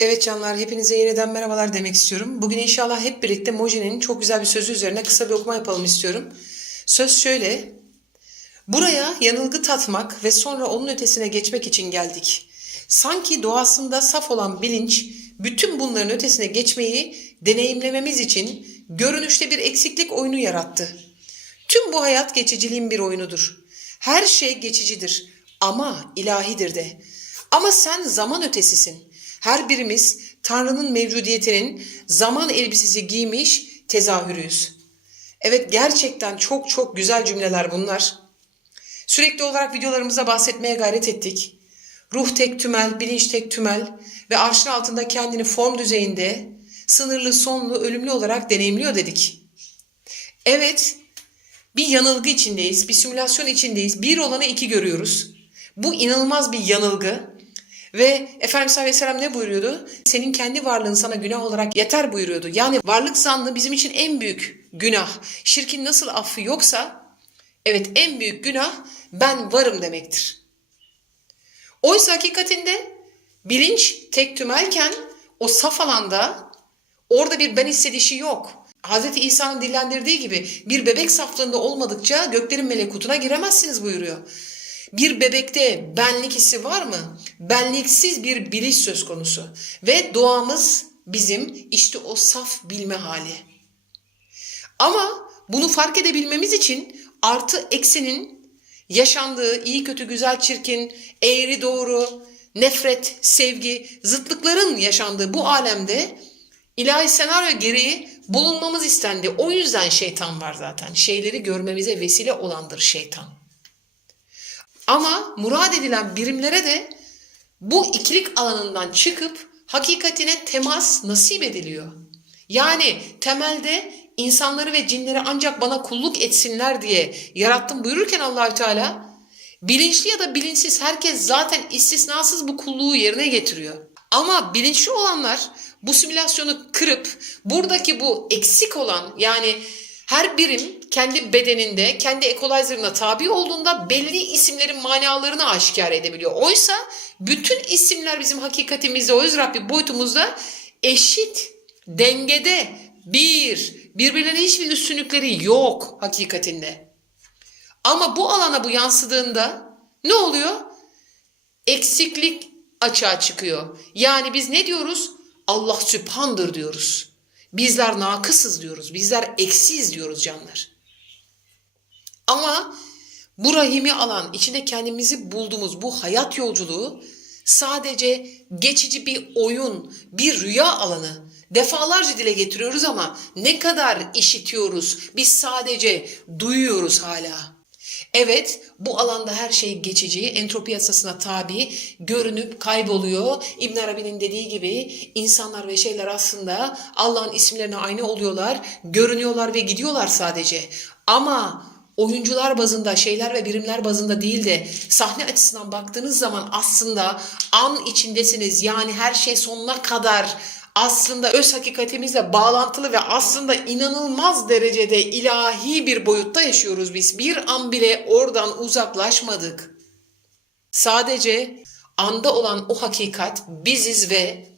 Evet canlar, hepinize yeniden merhabalar demek istiyorum. Bugün inşallah hep birlikte Moji'nin çok güzel bir sözü üzerine kısa bir okuma yapalım istiyorum. Söz şöyle. Buraya yanılgı tatmak ve sonra onun ötesine geçmek için geldik. Sanki doğasında saf olan bilinç bütün bunların ötesine geçmeyi deneyimlememiz için görünüşte bir eksiklik oyunu yarattı. Tüm bu hayat geçiciliğin bir oyunudur. Her şey geçicidir ama ilahidir de. Ama sen zaman ötesisin. Her birimiz Tanrı'nın mevcudiyetinin zaman elbisesi giymiş tezahürüyüz. Evet gerçekten çok çok güzel cümleler bunlar. Sürekli olarak videolarımızda bahsetmeye gayret ettik. Ruh tek tümel, bilinç tek tümel ve arşın altında kendini form düzeyinde sınırlı, sonlu, ölümlü olarak deneyimliyor dedik. Evet, bir yanılgı içindeyiz, bir simülasyon içindeyiz. Bir olanı iki görüyoruz. Bu inanılmaz bir yanılgı. Ve Efendimiz Aleyhisselam ne buyuruyordu? Senin kendi varlığın sana günah olarak yeter buyuruyordu. Yani varlık zannı bizim için en büyük günah. Şirkin nasıl affı yoksa, evet en büyük günah ben varım demektir. Oysa hakikatinde bilinç tek tümelken o saf alanda orada bir ben hissedişi yok. Hz. İsa'nın dillendirdiği gibi bir bebek saflığında olmadıkça göklerin melekutuna giremezsiniz buyuruyor. Bir bebekte benlik hissi var mı? Benliksiz bir biliş söz konusu. Ve doğamız bizim işte o saf bilme hali. Ama bunu fark edebilmemiz için artı eksinin yaşandığı iyi kötü güzel çirkin, eğri doğru, nefret, sevgi, zıtlıkların yaşandığı bu alemde ilahi senaryo gereği bulunmamız istendi. O yüzden şeytan var zaten. Şeyleri görmemize vesile olandır şeytan. Ama murad edilen birimlere de bu ikilik alanından çıkıp hakikatine temas nasip ediliyor. Yani temelde insanları ve cinleri ancak bana kulluk etsinler diye yarattım buyururken Allahü Teala bilinçli ya da bilinçsiz herkes zaten istisnasız bu kulluğu yerine getiriyor. Ama bilinçli olanlar bu simülasyonu kırıp buradaki bu eksik olan yani her birim kendi bedeninde, kendi equalizer'ına tabi olduğunda belli isimlerin manalarını aşikar edebiliyor. Oysa bütün isimler bizim hakikatimizde, o Rabbi boyutumuzda eşit, dengede, bir, birbirlerine hiçbir üstünlükleri yok hakikatinde. Ama bu alana bu yansıdığında ne oluyor? Eksiklik açığa çıkıyor. Yani biz ne diyoruz? Allah sübhandır diyoruz. Bizler nakısız diyoruz. Bizler eksiyiz diyoruz canlar. Ama bu rahimi alan, içinde kendimizi bulduğumuz bu hayat yolculuğu sadece geçici bir oyun, bir rüya alanı. Defalarca dile getiriyoruz ama ne kadar işitiyoruz? Biz sadece duyuyoruz hala. Evet, bu alanda her şey geçici, entropi yasasına tabi, görünüp kayboluyor. İbn Arabi'nin dediği gibi insanlar ve şeyler aslında Allah'ın isimlerine aynı oluyorlar, görünüyorlar ve gidiyorlar sadece. Ama oyuncular bazında, şeyler ve birimler bazında değil de sahne açısından baktığınız zaman aslında an içindesiniz. Yani her şey sonuna kadar aslında öz hakikatimizle bağlantılı ve aslında inanılmaz derecede ilahi bir boyutta yaşıyoruz biz. Bir an bile oradan uzaklaşmadık. Sadece anda olan o hakikat biziz ve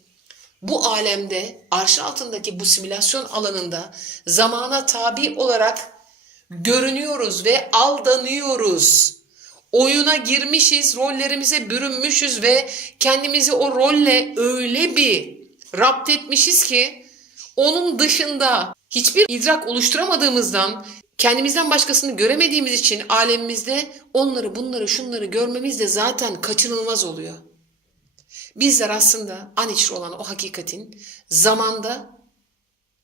bu alemde arşın altındaki bu simülasyon alanında zamana tabi olarak görünüyoruz ve aldanıyoruz. Oyuna girmişiz, rollerimize bürünmüşüz ve kendimizi o rolle öyle bir rapt etmişiz ki onun dışında hiçbir idrak oluşturamadığımızdan kendimizden başkasını göremediğimiz için alemimizde onları bunları şunları görmemiz de zaten kaçınılmaz oluyor. Bizler aslında aniçr olan o hakikatin zamanda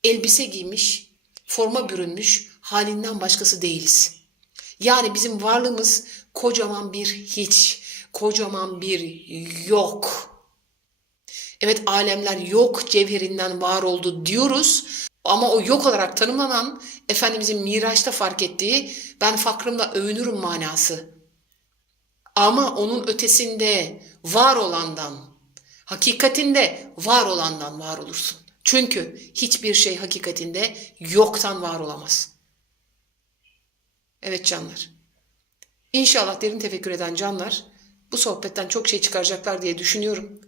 elbise giymiş, forma bürünmüş halinden başkası değiliz. Yani bizim varlığımız kocaman bir hiç, kocaman bir yok. Evet alemler yok cevherinden var oldu diyoruz. Ama o yok olarak tanımlanan Efendimizin Miraç'ta fark ettiği ben fakrımla övünürüm manası. Ama onun ötesinde var olandan, hakikatinde var olandan var olursun. Çünkü hiçbir şey hakikatinde yoktan var olamaz. Evet canlar. İnşallah derin tefekkür eden canlar bu sohbetten çok şey çıkaracaklar diye düşünüyorum.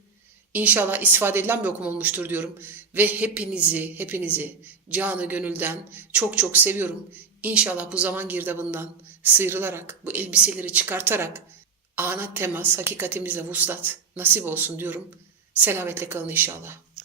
İnşallah istifade edilen bir okum olmuştur diyorum. Ve hepinizi, hepinizi canı gönülden çok çok seviyorum. İnşallah bu zaman girdabından sıyrılarak, bu elbiseleri çıkartarak ana temas, hakikatimizle vuslat nasip olsun diyorum. Selametle kalın inşallah.